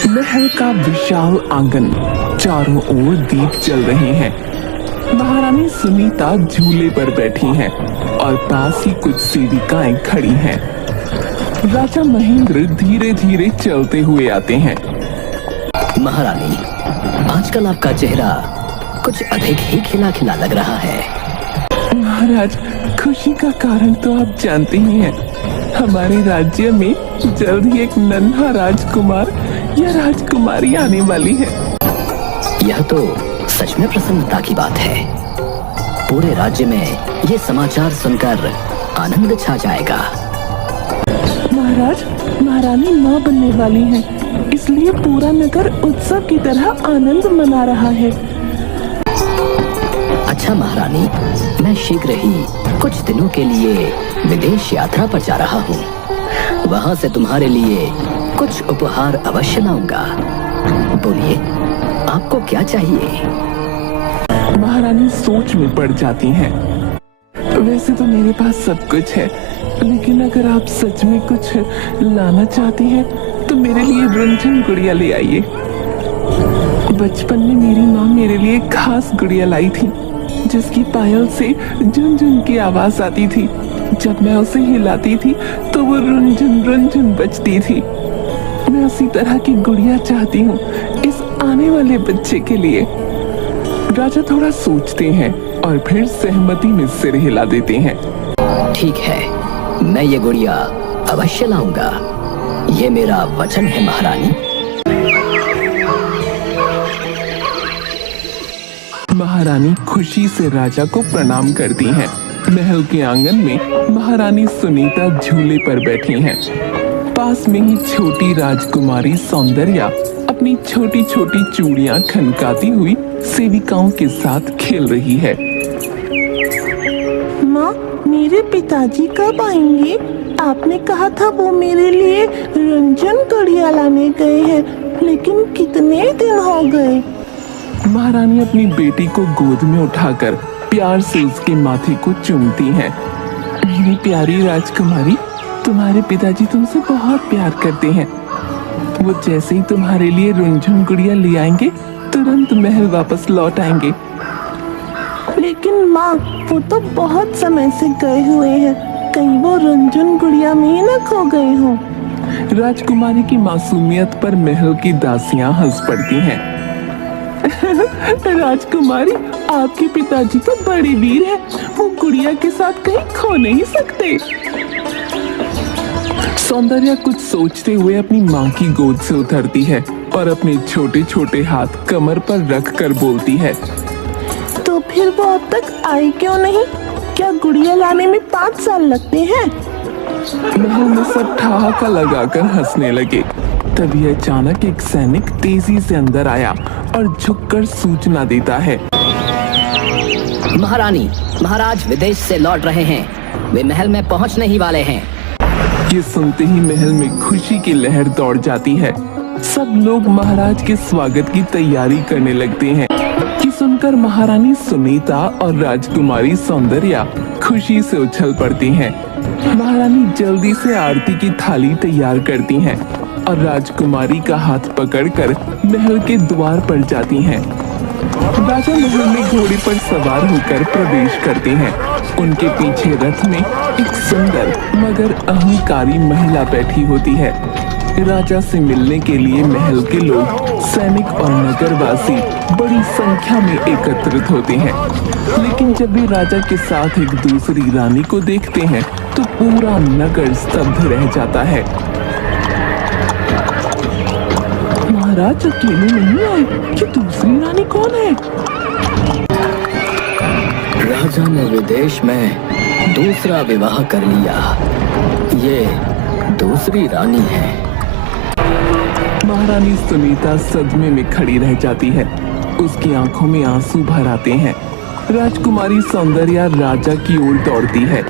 महल का विशाल आंगन, चारों ओर दीप जल रहे हैं। महारानी सुनीता झूले पर बैठी हैं और पास ही कुछ सेविकाएं खड़ी हैं। राजा महेंद्र धीरे धीरे चलते हुए आते हैं। महारानी, आजकल आपका चेहरा कुछ अधिक ही खिला खिला लग रहा है। महाराज, खुशी का कारण तो आप जानते ही हैं। हमारे राज्य में जल्द ही एक नन्हा राजकुमार या राजकुमारी आने वाली है। यह तो सच में प्रसन्नता की बात है। पूरे राज्य में ये समाचार सुनकर आनंद छा जाएगा। महाराज, महारानी माँ बनने वाली है, इसलिए पूरा नगर उत्सव की तरह आनंद मना रहा है। अच्छा महारानी, मैं शीघ्र ही कुछ दिनों के लिए विदेश यात्रा पर जा रहा हूँ। वहाँ से तुम्हारे लिए कुछ उपहार अवश्य लाऊंगा। बोलिए, आपको क्या चाहिए? महारानी सोच में पड़ जाती हैं। वैसे तो मेरे पास सब कुछ है, लेकिन अगर आप सच में कुछ लाना चाहती हैं तो मेरे लिए रुंझुन गुड़िया ले आइए। बचपन में मेरी माँ मेरे लिए खास गुड़िया लाई थी, जिसकी पायल से झुनझुन की आवाज आती थी। जब मैं उसे हिलाती थी तो वो रुंझुन रुंझुन बजती थी। मैं उसी तरह की गुड़िया चाहती हूँ इस आने वाले बच्चे के लिए। राजा थोड़ा सोचते हैं और फिर सहमति में सिर हिला देते हैं। ठीक है, मैं ये गुड़िया अवश्य लाऊंगा। ये मेरा वचन है महारानी। महारानी खुशी से राजा को प्रणाम करती हैं। महल के आंगन में महारानी सुनीता झूले पर बैठी हैं। पास में ही छोटी राजकुमारी सौंदर्या अपनी छोटी छोटी चूड़ियां खनकाती हुई सेविकाओं के साथ खेल रही है। माँ, मेरे पिताजी कब आएंगे? आपने कहा था वो मेरे लिए रुंझुन गुड़िया लाने गए हैं, लेकिन कितने दिन हो गए। महारानी अपनी बेटी को गोद में उठाकर प्यार से उसके माथे को चूमती हैं। मेरी प्यारी राजकुमारी, तुम्हारे पिताजी तुमसे बहुत प्यार करते हैं। वो जैसे ही तुम्हारे लिए रुंझुन गुड़िया ले आएंगे, तुरंत महल वापस लौट आएंगे। लेकिन माँ, वो तो बहुत समय से गए हुए हैं, कहीं वो रुंझुन गुड़िया में ही न खो गए हों। राजकुमारी की मासूमियत पर महल की दासियां हंस पड़ती हैं। राजकुमारी, आपके पिताजी तो बड़े वीर हैं, वो गुड़िया के साथ कहीं खो नहीं सकते। सौंदर्या कुछ सोचते हुए अपनी माँ की गोद से उतरती है और अपने छोटे छोटे हाथ कमर पर रख कर बोलती है। तो फिर वो अब तक आई क्यों नहीं? क्या गुड़िया लाने में 5 साल लगते हैं? महल में सब ठहाका लगाकर हंसने लगे। तभी अचानक एक सैनिक तेजी से अंदर आया और झुककर सूचना देता है। महारानी, महाराज विदेश से लौट रहे हैं। वे महल में पहुंचने ही वाले हैं। ये सुनते ही महल में खुशी की लहर दौड़ जाती है। सब लोग महाराज के स्वागत की तैयारी करने लगते हैं। ये सुनकर महारानी सुनीता और राजकुमारी सौंदर्या खुशी से उछल पड़ती हैं। महारानी जल्दी से आरती की थाली तैयार करती हैं और राजकुमारी का हाथ पकड़कर महल के द्वार पर जाती हैं। राजा महल में घोड़े पर सवार होकर प्रवेश करते हैं। उनके पीछे रथ में एक सुंदर मगर अहंकारी महिला बैठी होती है। राजा से मिलने के लिए महल के लोग, सैनिक और नगरवासी बड़ी संख्या में एकत्रित होते हैं। लेकिन जब भी राजा के साथ एक दूसरी रानी को देखते हैं तो पूरा नगर स्तब्ध रह जाता है। महाराज अकेले नहीं आए, ये दूसरी रानी कौन है? राजा ने विदेश में दूसरा विवाह कर लिया। ये दूसरी रानी है। महारानी सुनीता सदमे में खड़ी रह जाती है। उसकी आंखों में आंसू भर आते हैं। राजकुमारी सौंदर्या राजा की ओर दौड़ती है।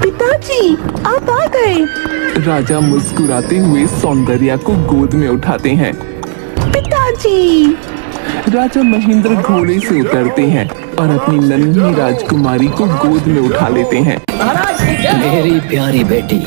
पिताजी, आप आ गए। राजा मुस्कुराते हुए सौंदर्या को गोद में उठाते हैं। पिताजी। राजा महेंद्र घोड़े से उतरते हैं और अपनी नन्ही राजकुमारी को गोद में उठा लेते हैं। मेरी प्यारी बेटी,